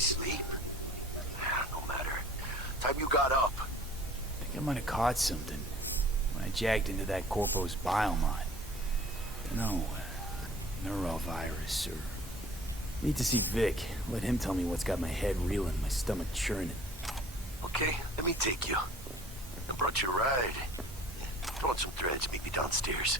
sleep? No matter. Time you got up. I think I might have caught something when I jagged into that Corpo's biomod. Dunno, neurovirus or... Need to see Vic. Let him tell me what's got my head reeling, my stomach churning. Okay, let me take you. I brought you a ride. Throw on some threads, meet me downstairs.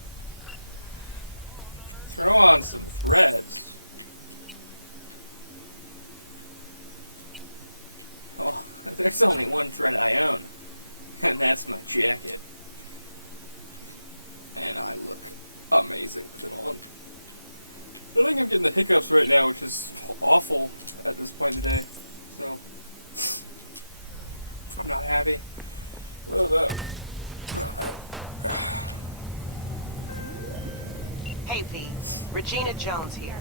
Hey, V. Regina Jones here.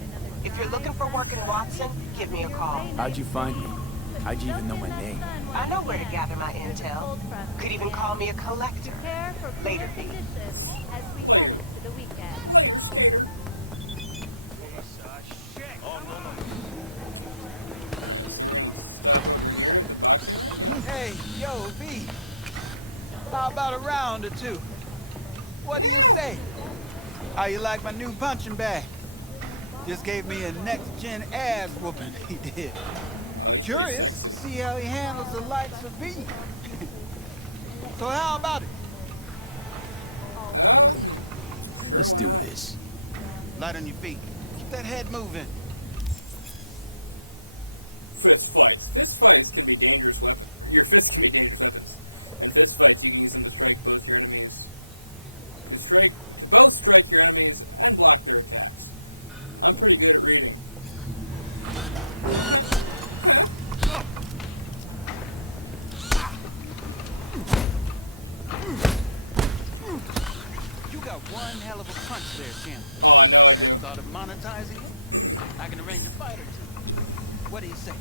If you're looking for work in Watson, give me a call. How'd you find me? How'd you even know my name? I know where to gather my intel. Could even call me a collector. Later, V. As we head into the weekend. Hey, yo, V. How about a round or two? What do you say? How you like my new punching bag? Just gave me a next-gen ass whooping, he did. Be curious to see how he handles the likes of V. So how about it? Let's do this. Light on your feet. Keep that head moving. One hell of a punch there, champ. Ever thought of monetizing it? I can arrange a fight or two. What do you say?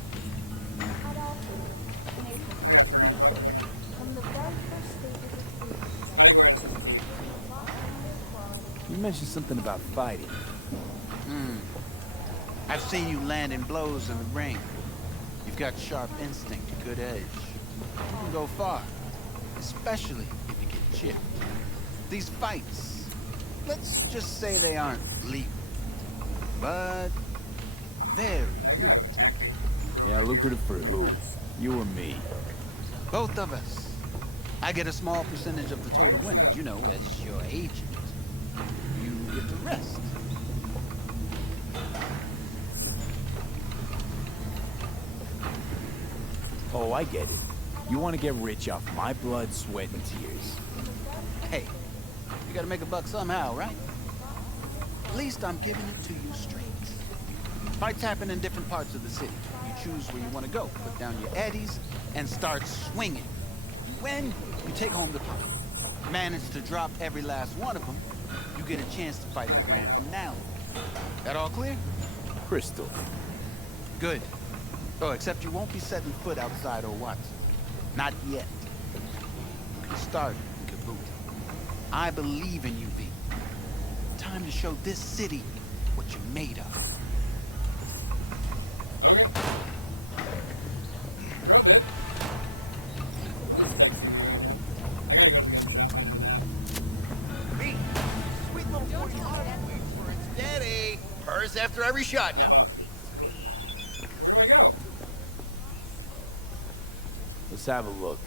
You mentioned something about fighting. I've seen you landing blows in the ring. You've got sharp instinct, a good edge. You can go far, especially if you get chipped. These fights, let's just say they aren't lethal, but very lucrative. Yeah, lucrative for who? You or me? Both of us. I get a small percentage of the total winnings, you know, as your agent. You get the rest. Oh, I get it. You want to get rich off my blood, sweat, and tears. Hey, you gotta make a buck somehow, right? At least I'm giving it to you straight. Fights happen in different parts of the city. You choose where you want to go, put down your eddies, and start swinging. When you take home the pot, manage to drop every last one of them, you get a chance to fight the grand finale. That all clear? Crystal. Good. Oh, except you won't be setting foot outside or Watson. Not yet. You can start in Kaboot. I believe in you, V. Time to show this city what you're made of. Sweet little 45 where it's steady. Purrs after every shot now. Let's have a look.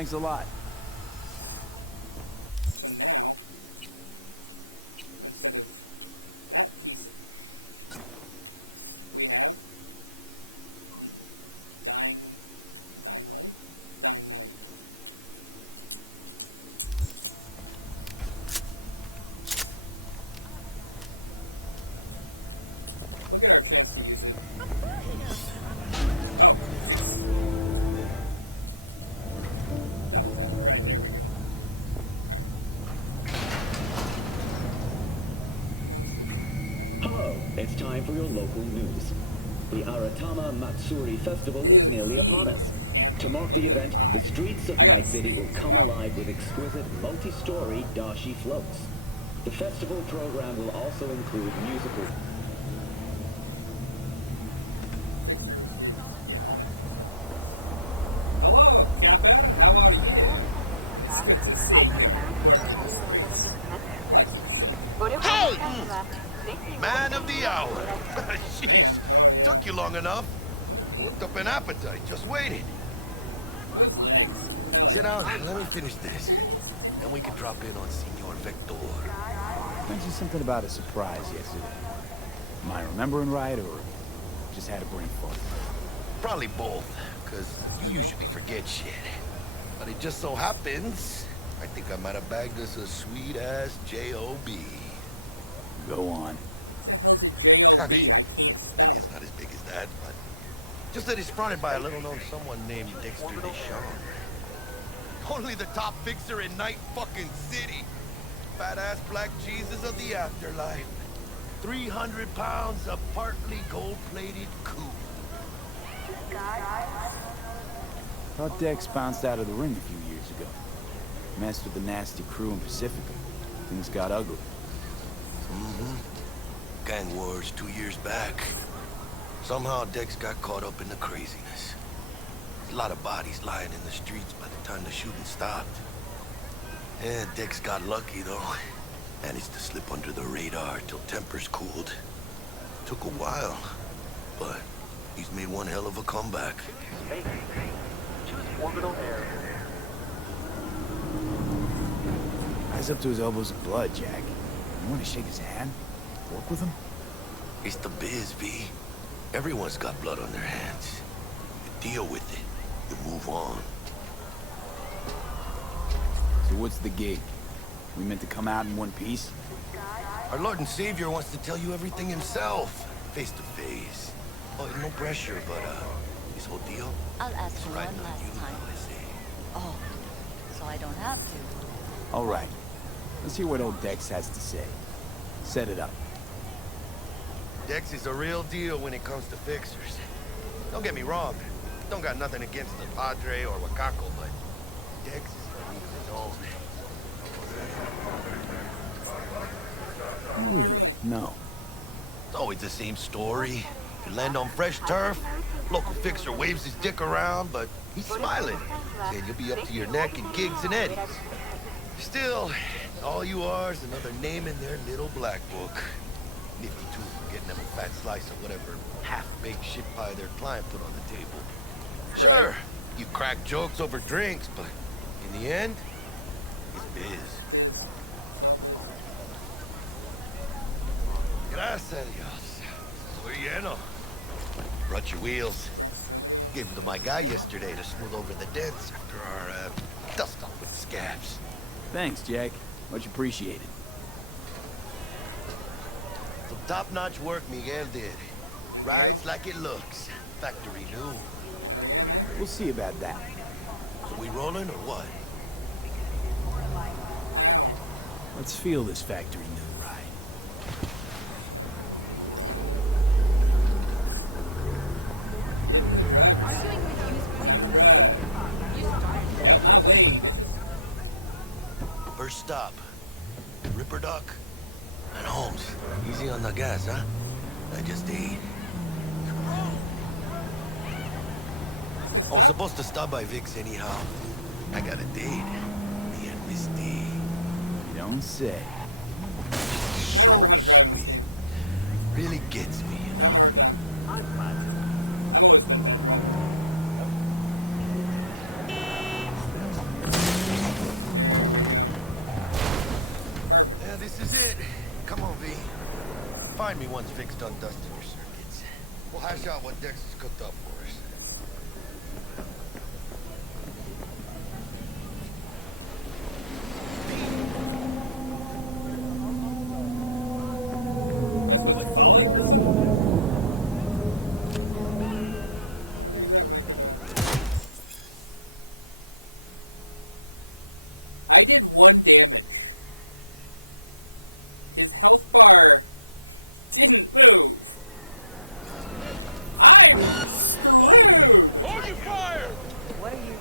Thanks a lot. It's time for your local news. The Aratama Matsuri Festival is nearly upon us. To mark the event, the streets of Night City will come alive with exquisite multi-story dashi floats. The festival program will also include musical... Hey! Man of the hour. Jeez, took you long enough. Worked up an appetite, just waiting. Sit down, let me finish this. Then we can drop in on Senor Vector. Mentioned something about a surprise yesterday. Am I remembering right, or just had a brain fart? Probably both, because you usually forget shit. But it just so happens, I think I might have bagged us a sweet-ass J.O.B. Go on. I mean, maybe it's not as big as that, but just that it's fronted by a little-known someone named Dexter Deshawn. Only the top fixer in Night fucking City. Fat-ass black Jesus of the afterlife. 300 pounds of partly gold-plated coup. Thought Dex bounced out of the ring a few years ago. Messed with the nasty crew in Pacifica. Things got ugly. Mm-hmm. Gang wars 2 years back. Somehow Dex got caught up in the craziness. A lot of bodies lying in the streets by the time the shooting stopped. Yeah, Dex got lucky though. Managed to slip under the radar till tempers cooled. Took a while, but he's made one hell of a comeback. Choose orbital air. Eyes up to his elbows in blood, Jack. You want to shake his hand? Work with him? It's the biz, V. Everyone's got blood on their hands. You deal with it. You move on. So what's the gig? We meant to come out in one piece? Our Lord and Savior wants to tell you everything himself, face to face. Oh, no pressure, but his whole deal I'll ask is you riding one on last you time. now, I say. Oh, so I don't have to. All right. Let's hear what old Dex has to say. Set it up. Dex is a real deal when it comes to fixers. Don't get me wrong. Don't got nothing against the Padre or Wakako, but Dex is a league of his own. Oh, really? No. It's always the same story. You land on fresh turf, local fixer waves his dick around, but he's smiling, saying you'll be up to your neck in gigs and eddies. Still, all you are is another name in their little black book. Nifty too for getting them a fat slice of whatever half-baked shit pie their client put on the table. Sure, you crack jokes over drinks, but in the end, it's biz. Gracias a Dios. Soy lleno. Brought your wheels. Gave them to my guy yesterday to smooth over the dents after our dust-up with the scabs. Thanks, Jack. Much appreciated. Some top-notch work Miguel did. Rides like it looks. Factory new. We'll see about that. Are we rolling or what? Let's feel this factory new ride. Arguing with you is pointless. You started. First stop. Ripperdock and Holmes. Easy on the gas, huh? I just ate. I was supposed to stop by Vic's anyhow. I got a date. Me and Misty. You don't say. So sweet. Really gets me, you know? Find me once Vic's done dusting your circuits. We'll hash out what Dex has cooked up for us. What are you?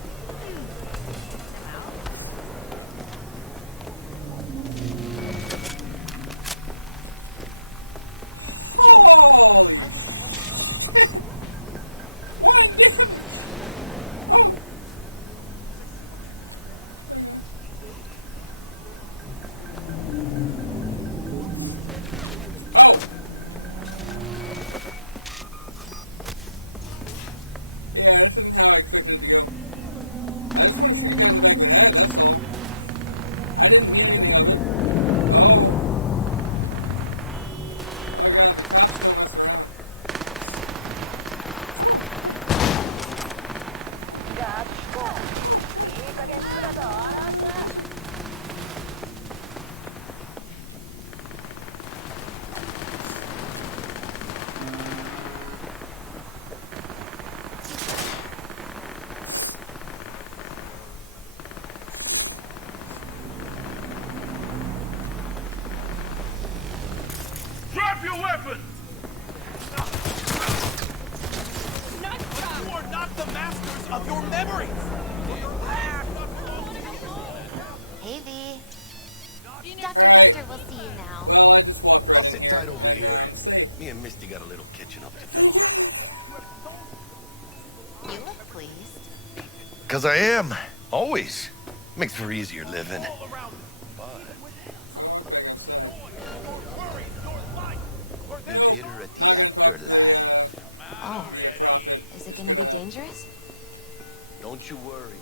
Drop your weapon! You are not the masters of your memories! Hey, V. Doctor, we'll see you now. I'll sit tight over here. Me and Misty got a little catching up to do. You look pleased. 'Cause I am. Always. Makes for easier living. But we hit her at the afterlife. Oh. Is it gonna be dangerous? Don't you worry.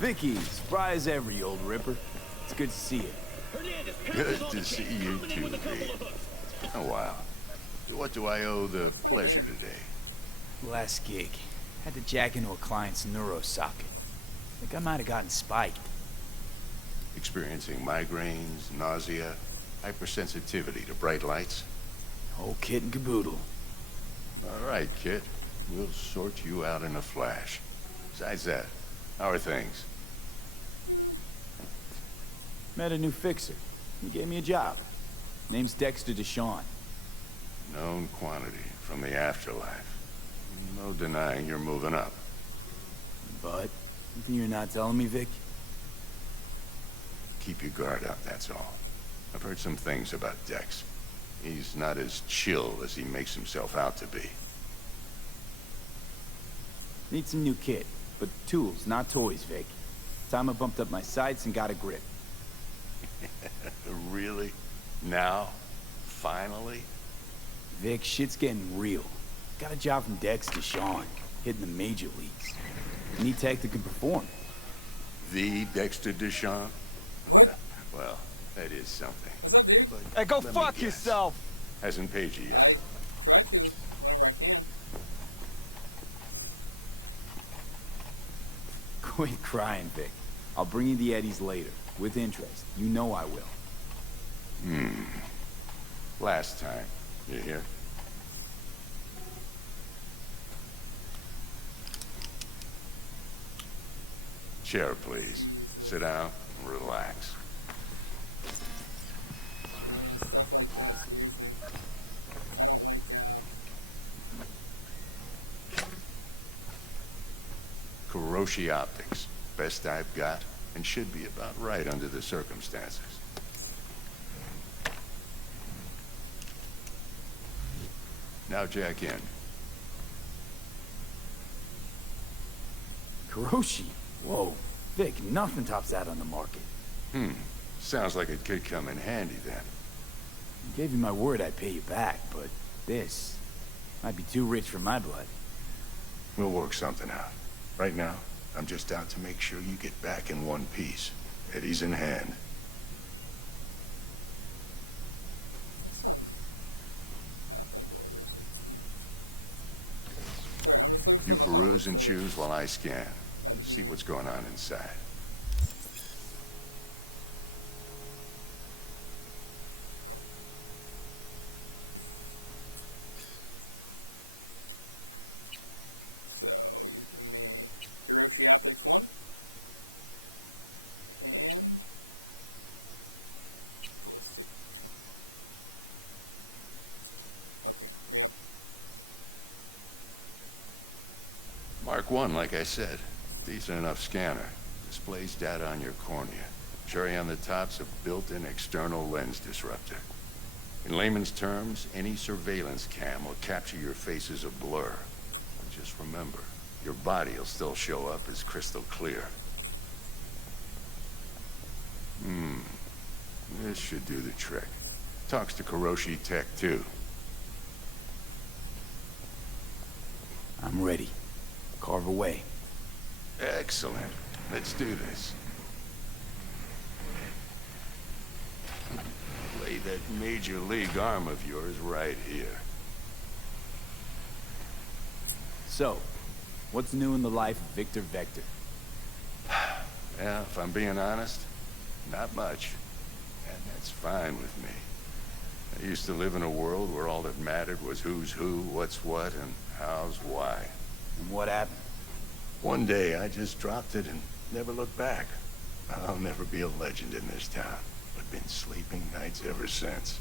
Vicky, spry as ever, you old ripper. It's good to see you. Good to see you too, V. Oh, wow. What do I owe the pleasure today? Last gig. Had to jack into a client's neuro socket. Think I might have gotten spiked. Experiencing migraines, nausea, hypersensitivity to bright lights? Whole kit and caboodle. All right, kid. We'll sort you out in a flash. Besides that, how are things? Met a new fixer. He gave me a job. Name's Dexter Deshawn. Known quantity from the afterlife. No denying you're moving up. But, something you're not telling me, Vic? Keep your guard up, that's all. I've heard some things about Dex. He's not as chill as he makes himself out to be. Need some new kit, but tools, not toys, Vic. Time I bumped up my sights and got a grip. Really? Now? Finally? Vic, shit's getting real. Got a job from Dex Deshawn, hitting the major leagues. Need tech that can perform. The Dexter Deshawn? Well, that is something. But Hey, go let me fuck guess. yourself! Hasn't paid you yet. Quit crying, Vic. I'll bring you the eddies later, with interest. You know I will. Last time. You hear? Chair, please. Sit down and relax. Kuroshi Optics. Best I've got. and should be about right under the circumstances. Now jack in. Kuroshi? Whoa. Vic, nothing tops that on the market. Sounds like it could come in handy then. I gave you my word I'd pay you back, but this might be too rich for my blood. We'll work something out. Right now, I'm just out to make sure you get back in one piece. Eddie's in hand. You peruse and choose while I scan. See what's going on inside. Mark 1, like I said. Decent enough scanner. Displays data on your cornea. Cherry on the top's a built-in external lens disruptor. In layman's terms, any surveillance cam will capture your face as a blur. But just remember, your body will still show up as crystal clear. This should do the trick. Talks to Kuroshi Tech, too. I'm ready. Carve away. Excellent. Let's do this. Lay that major league arm of yours right here. So, what's new in the life of Victor Vector? Yeah, if I'm being honest, not much. And that's fine with me. I used to live in a world where all that mattered was who's who, what's what, and how's why. And what happened? One day, I just dropped it and never looked back. I'll never be a legend in this town, but been sleeping nights ever since.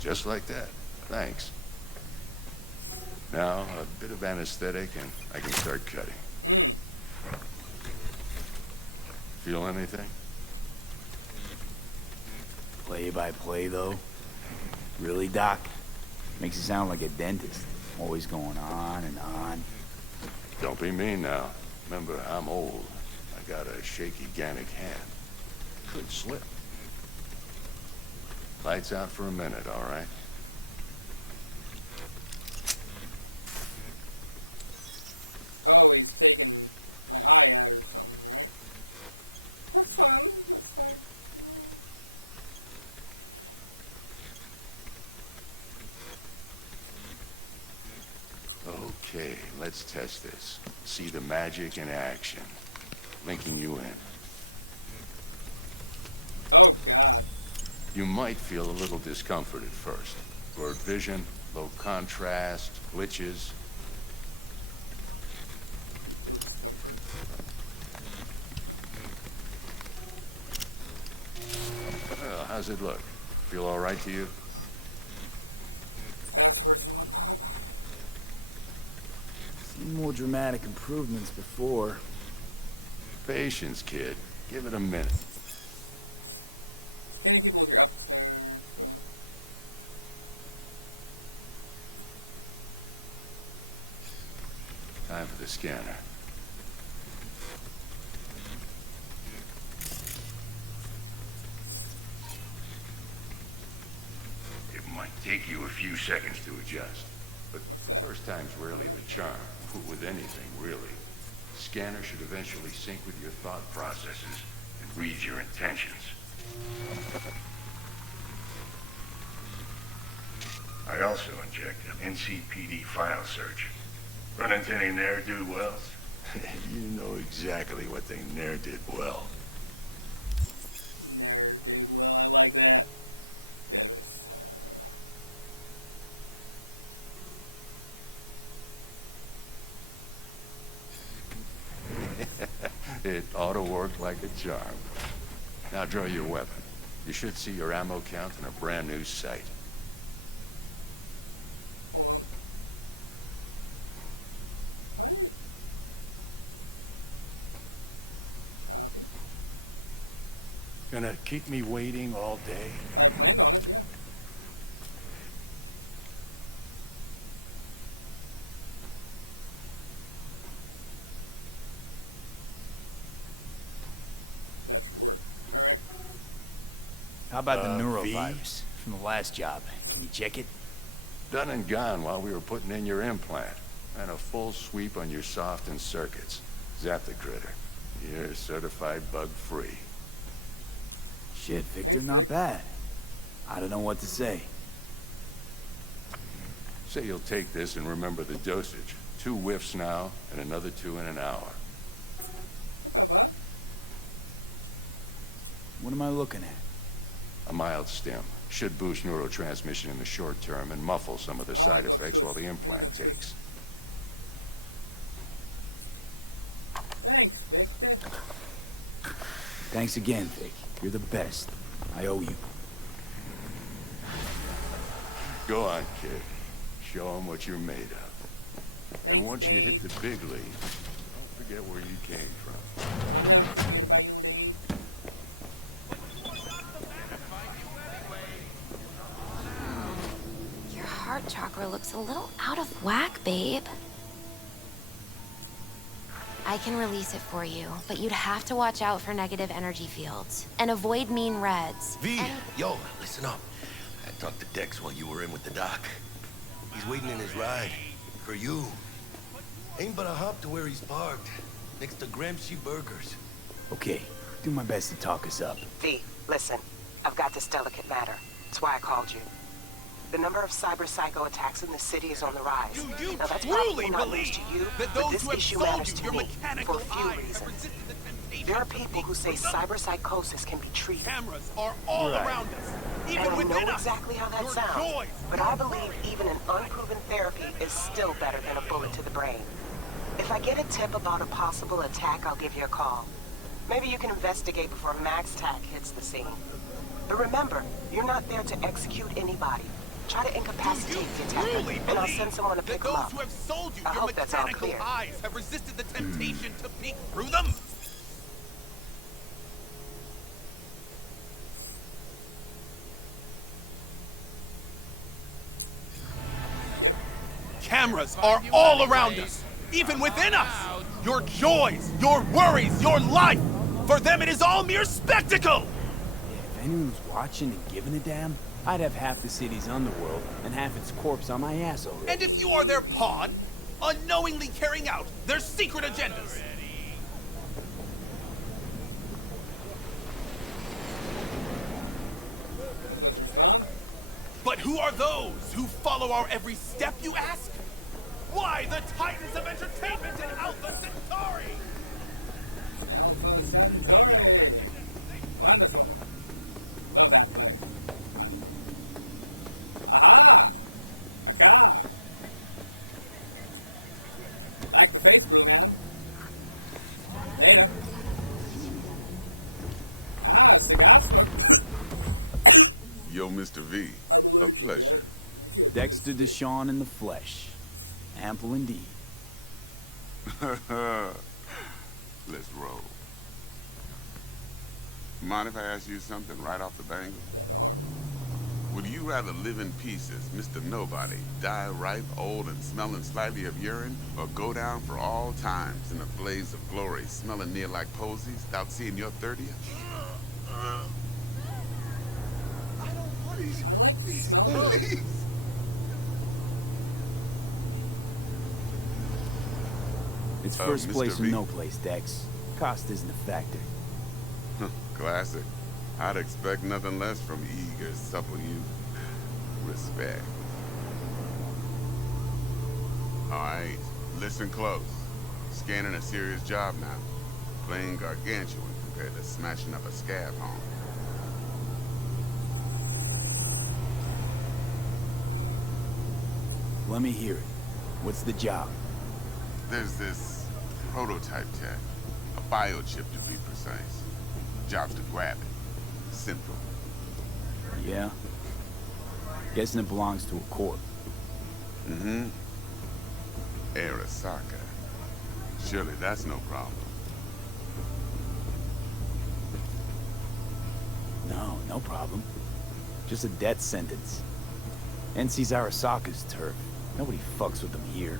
Just like that. Thanks. Now, a bit of anesthetic and I can start cutting. Feel anything? Play by play, though? Really, Doc? Makes you sound like a dentist. Always going on and on. Don't be mean now. Remember, I'm old. I got a shaky Gannic hand. Could slip. Lights out for a minute, all right? Okay, let's test this. See the magic in action. Linking you in. You might feel a little discomfort at first. Blurred vision, low contrast, glitches. Well, how's it look? Feel all right to you? Seen more dramatic improvements before. Patience, kid. Give it a minute. Time for the scanner. It might take you a few seconds to adjust, but first time's rarely the charm. With anything, really. Scanner should eventually sync with your thought processes and read your intentions. I also inject an NCPD file search. Run into any ne'er-do-wells? You know exactly what they ne'er did well. It ought to work like a charm. Now draw your weapon. You should see your ammo count in a brand new sight. Gonna keep me waiting all day? How about the V? neurovirus from the last job? Can you check it? Done and gone while we were putting in your implant. And a full sweep on your soft and circuits. Zap the critter. You're certified bug-free. Shit, Victor, not bad. I don't know what to say. Say you'll take this and remember the dosage. 2 whiffs now, and another 2 in an hour. What am I looking at? A mild stim. Should boost neurotransmission in the short term and muffle some of the side effects while the implant takes. Thanks again, Vic. You're the best. I owe you. Go on, kid. Show them what you're made of. And once you hit the big league, don't forget where you came from. Your heart chakra looks a little out of whack, babe. I can release it for you, but you'd have to watch out for negative energy fields and avoid mean reds. V, yo, listen up. I talked to Dex while you were in with the doc. He's waiting in his ride. For you. Ain't but a hop to where he's parked. Next to Gramsci Burgers. Okay, do my best to talk us up. V, listen. I've got this delicate matter. That's why I called you. The number of cyber-psycho attacks in the city is on the rise. Do you Now, that's truly probably not believe news to you, that but those this who have issue sold matters you to your me mechanical for a few eyes have reasons. resisted the temptation There are to people who say speak through them? cyberpsychosis can be treated. Cameras are all around us, even And I within know us. exactly how that Your sounds, joys, but I believe even an unproven therapy is still better than a bullet to the brain. If I get a tip about a possible attack, I'll give you a call. Maybe you can investigate before MaxTac hits the scene. But remember, you're not there to execute anybody. Try to incapacitate the attacker, and I'll send someone to pick that him those up. who have sold you I your hope that's all mechanical clear. eyes have resisted the temptation to peek through them? Cameras are all around us, even within us. Your joys, your worries, your life. For them, it is all mere spectacle. If anyone was watching and giving a damn, I'd have half the city's underworld and half its corpse on my ass already. And if you are their pawn, unknowingly carrying out their secret agendas. But who are those who follow our every step, you ask? Why, the titans of entertainment in Alpha Centauri! Yo, Mr. V, a pleasure. Dexter Deshawn in the flesh. Ample indeed. Let's roll. Mind if I ask you something right off the bangle? Would you rather live in pieces, Mr. Nobody, die ripe, old, and smelling slightly of urine, or go down for all times in a blaze of glory, smelling near like posies, without seeing your 30th? Please. It's first Mr. place V. or no place, Dex. Cost isn't a factor. Classic. I'd expect nothing less from eager, supple youth. Respect. All right, listen close. Scanning a serious job now. Playing gargantuan compared to smashing up a scab home. Let me hear it. What's the job? There's this prototype tech. A biochip to be precise. Job's to grab it. Simple. Yeah? Guessing it belongs to a corp. Mm-hmm. Arasaka. Surely that's no problem. No, no problem. Just a death sentence. NC's Arasaka's turf. Nobody fucks with them here.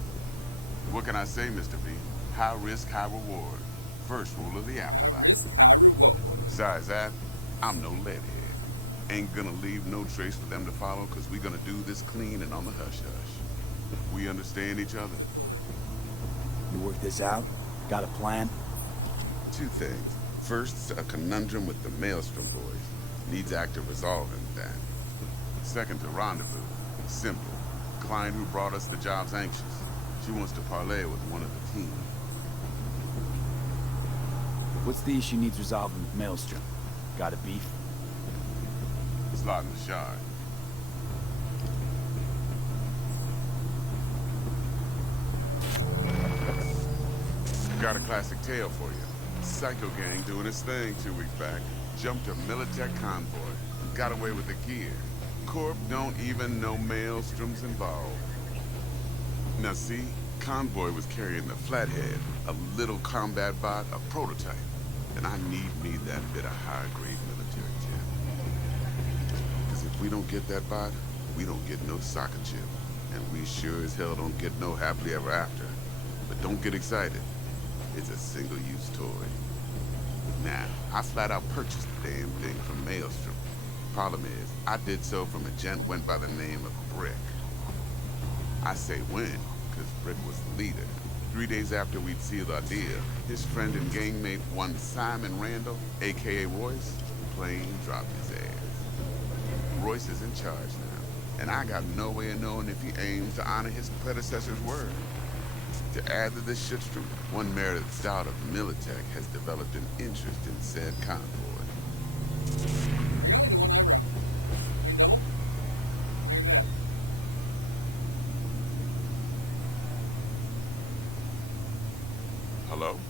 What can I say, Mr. B? High risk, high reward. First rule of the afterlife. Besides that, I'm no leadhead. Ain't gonna leave no trace for them to follow, cause we gonna do this clean and on the hush-hush. We understand each other? You work this out? Got a plan? Two things. First, a conundrum with the Maelstrom boys. Needs active resolving that. Second, a rendezvous. Simple. Client who brought us the job's anxious. She wants to parlay with one of the team. What's the issue needs resolving with Maelstrom? Got a beef? Slot in the shard. Got a classic tale for you. Psycho gang doing its thing 2 weeks back. Jumped a Militech convoy. Got away with the gear. Corp don't even know Maelstrom's involved. Now see, convoy was carrying the Flathead, a little combat bot, a prototype. And I need me that bit of high-grade military tech. Because if we don't get that bot, we don't get no soccer chip. And we sure as hell don't get no happily ever after. But don't get excited. It's a single-use toy. Now, I flat out purchased the damn thing from Maelstrom. Problem is, I did so from a gent went by the name of Brick. I say when, because Brick was the leader. 3 days after we'd sealed our deal, his friend and gangmate, one Simon Randall, a.k.a. Royce, plain dropped his ass. Royce is in charge now, and I got no way of knowing if he aims to honor his predecessor's word. To add to this shitstorm, one Meredith Stout of Militech has developed an interest in said convoy. Hello?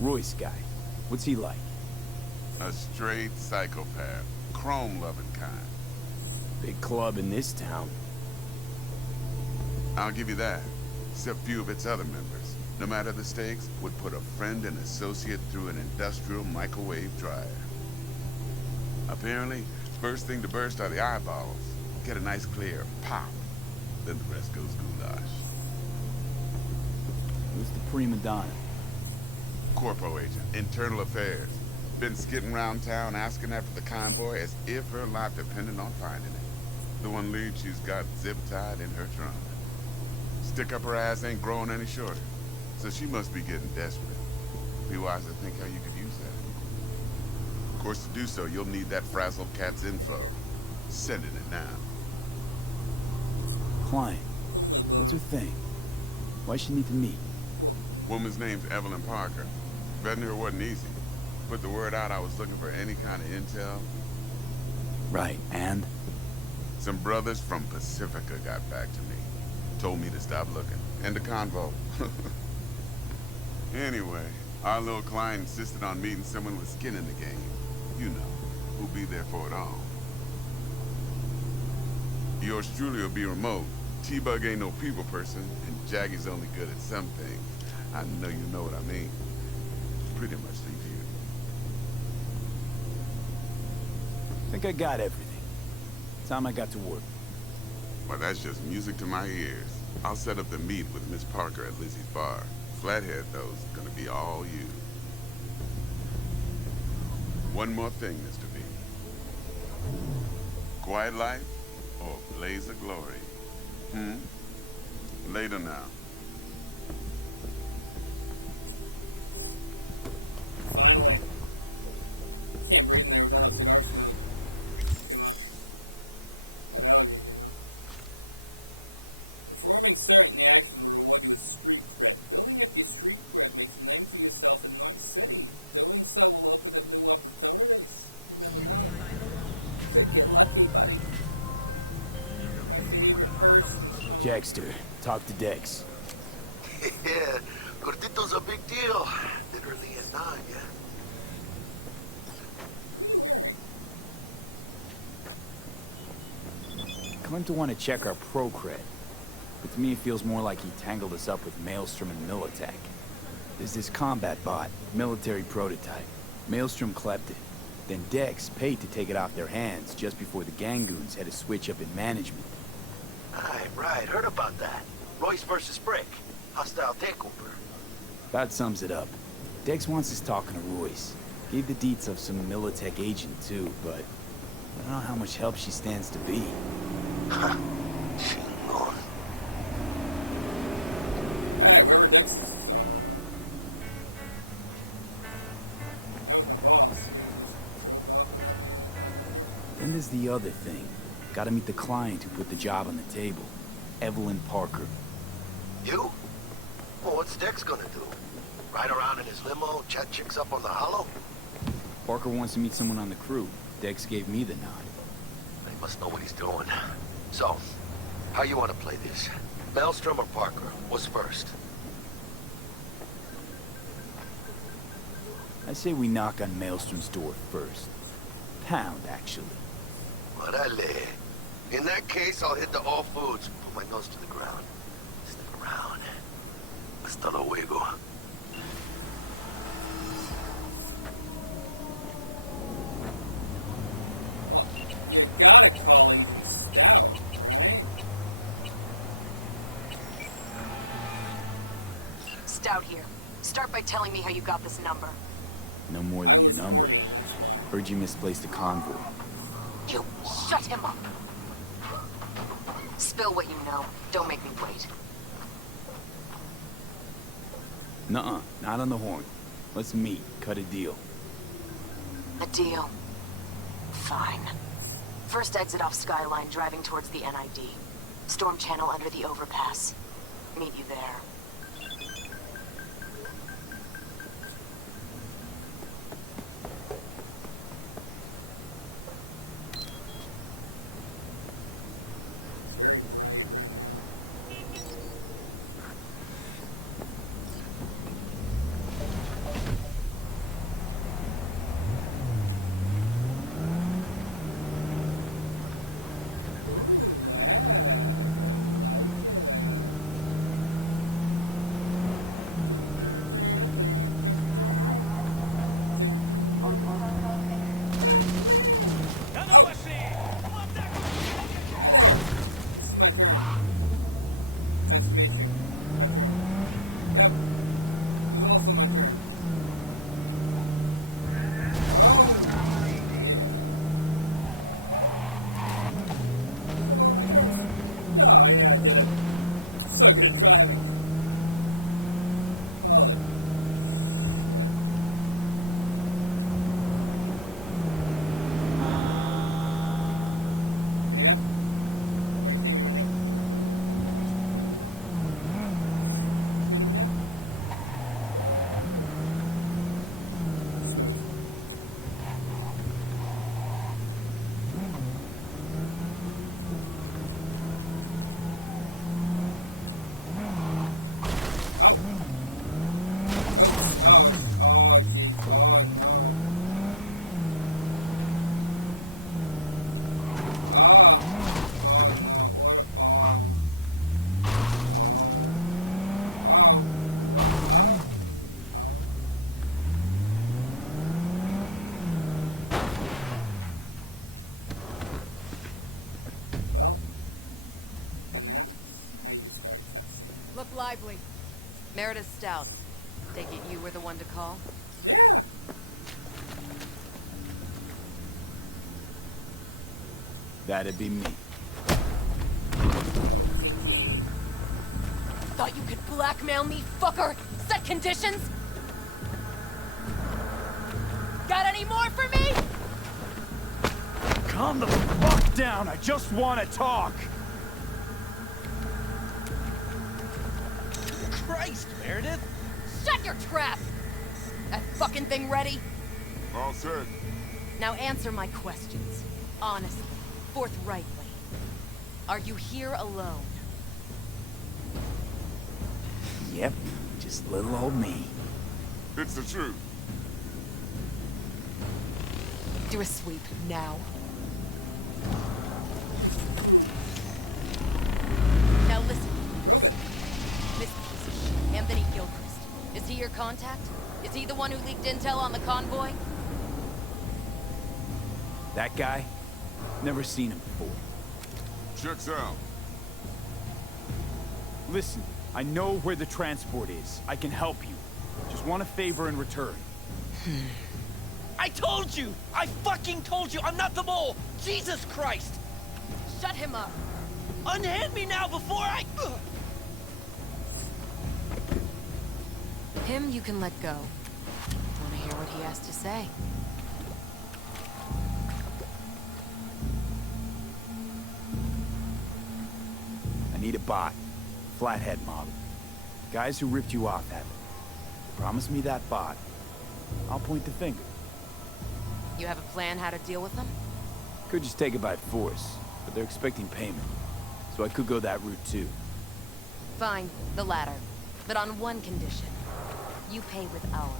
Royce guy. What's he like? A straight psychopath. Chrome-loving kind. Big club in this town. I'll give you that. Except few of its other members, no matter the stakes, would put a friend and associate through an industrial microwave dryer. Apparently, first thing to burst are the eyeballs. Get a nice clear pop. Then the rest goes goulash. Who's the prima donna? Corpo agent, internal affairs. Been skidding around town asking after the convoy as if her life depended on finding it. The one lead she's got zip-tied in her trunk. Stick up her ass ain't growing any shorter, so she must be getting desperate. Be wise to think how you could use that. Of course, to do so, you'll need that frazzled cat's info. Sending it now. Client. What's her thing? Why she need to meet? Woman's name's Evelyn Parker. Vetting her wasn't easy. Put the word out I was looking for any kind of intel. Right, and? Some brothers from Pacifica got back to me. Told me to stop looking. End of convo. Anyway, our little client insisted on meeting someone with skin in the game. You know, who'll be there for it all. Yours truly will be remote. T-Bug ain't no people person, and Jaggy's only good at some things. I know you know what I mean. Pretty much leave you. Think I got everything. Time I got to work. Well, that's just music to my ears. I'll set up the meet with Miss Parker at Lizzie's bar. Flathead, though, is gonna be all you. One more thing, Mr. B. Quiet life or blaze of glory? Later now. Jackster, talk to Dex. Yeah, Cortito's a big deal. Literally a nine. Claimed to want to check our pro cred. But to me it feels more like he tangled us up with Maelstrom and Militech. There's this combat bot, military prototype. Maelstrom clept it. Then Dex paid to take it off their hands just before the Gangoons had a switch up in management. Right, heard about that. Royce versus Brick. Hostile takeover. About sums it up. Dex wants us talking to Royce. Gave the deets of some Militech agent too, but I don't know how much help she stands to be. Chingón. Then there's the other thing. Gotta meet the client who put the job on the table. Evelyn Parker. You? Well, what's Dex gonna do? Ride around in his limo, chat chicks up on the hollow? Parker wants to meet someone on the crew. Dex gave me the nod. He must know what he's doing. So, how you want to play this? Maelstrom or Parker? What's first? I say we knock on Maelstrom's door first. Pound, actually. Orale. In that case, I'll hit the all foods, put my nose to the ground. Stick around. Hasta luego. Stout here. Start by telling me how you got this number. No more than your number. Heard you misplaced a convoy. You shut him up. Spill what you know. Don't make me wait. Nuh-uh, not on the horn. Let's meet, cut a deal. A deal. Fine. First exit off Skyline, driving towards the NID. Storm channel under the overpass. Meet you there. Look lively. Meredith Stout. Take it you were the one to call? That'd be me. Thought you could blackmail me, fucker? Set conditions? Got any more for me? Calm the fuck down, I just want to talk! Christ, Meredith! Shut your trap! That fucking thing ready? All set. Now answer my questions. Honestly, forthrightly. Are you here alone? Yep, just little old me. It's the truth. Do a sweep, now. Now listen. This piece of shit, Anthony Gilchrist. Is he your contact? Is he the one who leaked intel on the convoy? That guy? Never seen him before. Checks out. Listen, I know where the transport is. I can help you. Just want a favor in return. I told you! I fucking told you! I'm not the mole! Jesus Christ! Shut him up! Unhand me now before I... Him you can let go. Wanna hear what he has to say? I need a bot. Flathead model. Guys who ripped you off have it. Promise me that bot. I'll point the finger. You have a plan how to deal with them? Could just take it by force, but they're expecting payment. So I could go that route too. Fine, the latter. But on one condition. You pay with our money.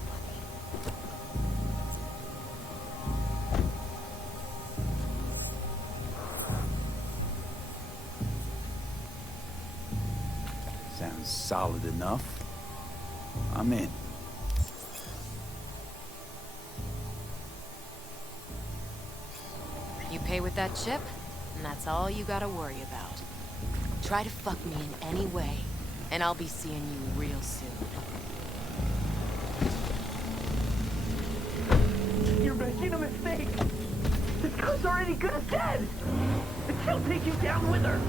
Sounds solid enough. I'm in. You pay with that chip, and that's all you gotta worry about. Try to fuck me in any way, and I'll be seeing you real soon. You're making a mistake! This girl's already good as dead! And she'll take you down with her!